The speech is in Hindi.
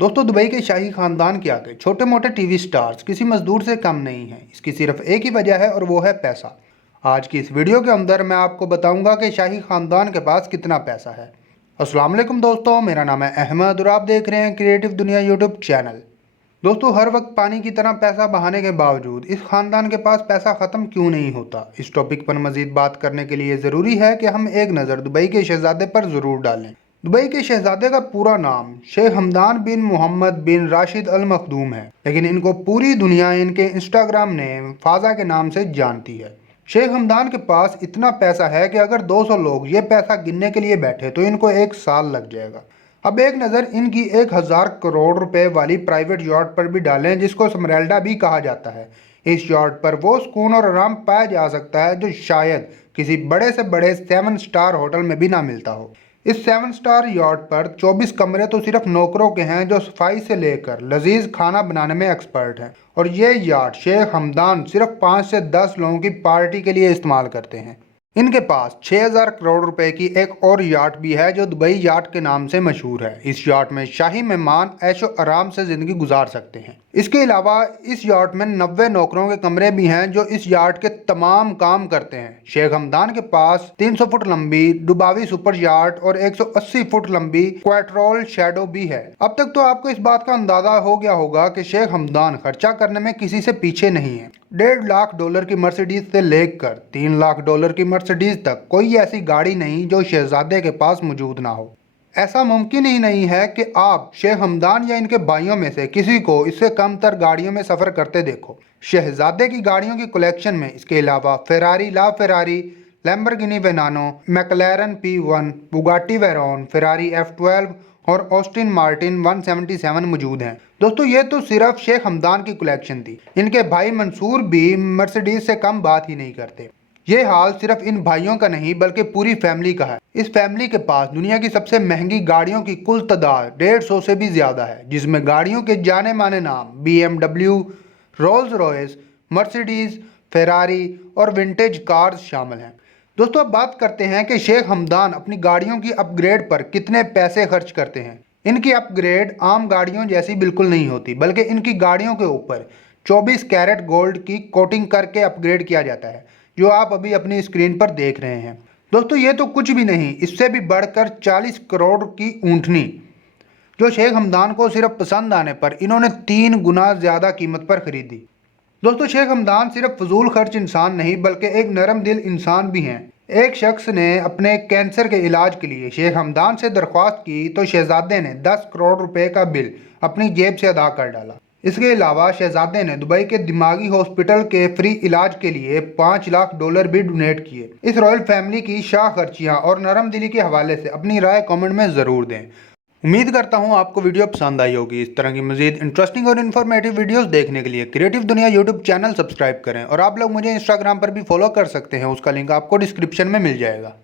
दोस्तों, दुबई के शाही खानदान के आगे छोटे मोटे टीवी स्टार्स किसी मजदूर से कम नहीं हैं। इसकी सिर्फ एक ही वजह है और वो है पैसा। आज की इस वीडियो के अंदर मैं आपको बताऊंगा कि शाही खानदान के पास कितना पैसा है। अस्सलाम वालेकुम दोस्तों, मेरा नाम है अहमद और आप देख रहे हैं क्रिएटिव दुनिया यूट्यूब चैनल। दोस्तों, हर वक्त पानी की तरह पैसा बहाने के बावजूद इस खानदान के पास पैसा ख़त्म क्यों नहीं होता। इस टॉपिक पर मज़ीद बात करने के लिए ज़रूरी है कि हम एक नज़र दुबई के शहजादे पर ज़रूर डालें। दुबई के शहजादे का पूरा नाम शेख हमदान बिन मोहम्मद बिन राशिद अल मखदूम है, लेकिन इनको पूरी दुनिया इनके इंस्टाग्राम नेम फाजा के नाम से जानती है। शेख हमदान के पास इतना पैसा है कि अगर 200 लोग ये पैसा गिनने के लिए बैठे तो इनको एक साल लग जाएगा। अब एक नज़र इनकी 1000 करोड़ रुपए वाली प्राइवेट यॉट पर भी डालें, जिसको स्मरेल्डा भी कहा जाता है। इस यॉट पर वो सुकून और आराम पाया जा सकता है जो शायद किसी बड़े से बड़े 7 स्टार होटल में भी ना मिलता हो। इस 7 स्टार यॉट पर 24 कमरे तो सिर्फ नौकरों के हैं जो सफाई से लेकर लजीज खाना बनाने में एक्सपर्ट हैं। और ये याट शेख हमदान सिर्फ 5 से 10 लोगों की पार्टी के लिए इस्तेमाल करते हैं। इनके पास 6000 करोड़ रुपए की एक और याट भी है जो दुबई याट के नाम से मशहूर है। इस याट में शाही मेहमान ऐशो आराम से जिंदगी गुजार सकते हैं। इसके अलावा इस याट में 90 नौकरों के कमरे भी हैं जो इस याट के तमाम काम करते हैं। शेख हमदान के पास 300 फुट लंबी डुबावी सुपर याट और 180 फुट लंबी क्वाट्रोल शैडो भी है। अब तक तो आपको इस बात का अंदाजा हो गया होगा कि शेख हमदान खर्चा करने में किसी से पीछे नहीं है। $1.5 लाख की मर्सिडीज से लेकर $3 लाख की मर्सिडीज तक कोई ऐसी गाड़ी नहीं जो शहजादे के पास मौजूद ना हो। ऐसा मुमकिन ही नहीं है कि आप शेख हमदान या इनके भाइयों में से किसी को इससे कम तर गाड़ियों में सफ़र करते देखो। शहजादे की गाड़ियों की कलेक्शन में इसके अलावा Ferrari, La Ferrari, Lamborghini Veneno, McLaren P1, Bugatti Veyron, Ferrari F12 और ऑस्टिन मार्टिन 177 मौजूद हैं। दोस्तों, ये तो सिर्फ शेख हमदान की कलेक्शन थी। इनके भाई मंसूर भी मर्सिडीज से कम बात ही नहीं करते। ये हाल सिर्फ इन भाइयों का नहीं बल्कि पूरी फैमिली का है। इस फैमिली के पास दुनिया की सबसे महंगी गाड़ियों की कुल तादाद 150 से भी ज्यादा है, जिसमें गाड़ियों के जाने माने नाम BMW, Rolls Royce, Mercedes, Ferrari और विंटेज कार्स शामिल हैं। दोस्तों, अब बात करते हैं कि शेख हमदान अपनी गाड़ियों की अपग्रेड पर कितने पैसे खर्च करते हैं। इनकी अपग्रेड आम गाड़ियों जैसी बिल्कुल नहीं होती, बल्कि इनकी गाड़ियों के ऊपर 24 कैरेट गोल्ड की कोटिंग करके अपग्रेड किया जाता है, जो आप अभी अपनी स्क्रीन पर देख रहे हैं। दोस्तों, ये तो कुछ भी नहीं, इससे भी बढ़कर 40 करोड़ की ऊँटनी जो शेख हमदान को सिर्फ पसंद आने पर इन्होंने 3 गुना ज़्यादा कीमत पर खरीदी। दोस्तों, शेख हमदान सिर्फ फजूल खर्च इंसान नहीं बल्कि एक नरम दिल इंसान भी हैं। एक शख्स ने अपने कैंसर के इलाज के लिए शेख हमदान से दरख्वास्त की तो शहजादे ने 10 करोड़ रुपए का बिल अपनी जेब से अदा कर डाला। इसके अलावा शहजादे ने दुबई के दिमागी हॉस्पिटल के फ्री इलाज के लिए $5 लाख भी डोनेट किए। इस रॉयल फैमिली की शाह खर्चियाँ और नरम दिली के हवाले से अपनी राय कमेंट में ज़रूर दें। उम्मीद करता हूँ आपको वीडियो पसंद आई होगी। इस तरह की मज़ीद इंटरेस्टिंग और इन्फॉर्मेटिव वीडियोस देखने के लिए क्रिएटिव दुनिया यूट्यूब चैनल सब्सक्राइब करें और आप लोग मुझे इंस्टाग्राम पर भी फॉलो कर सकते हैं। उसका लिंक आपको डिस्क्रिप्शन में मिल जाएगा।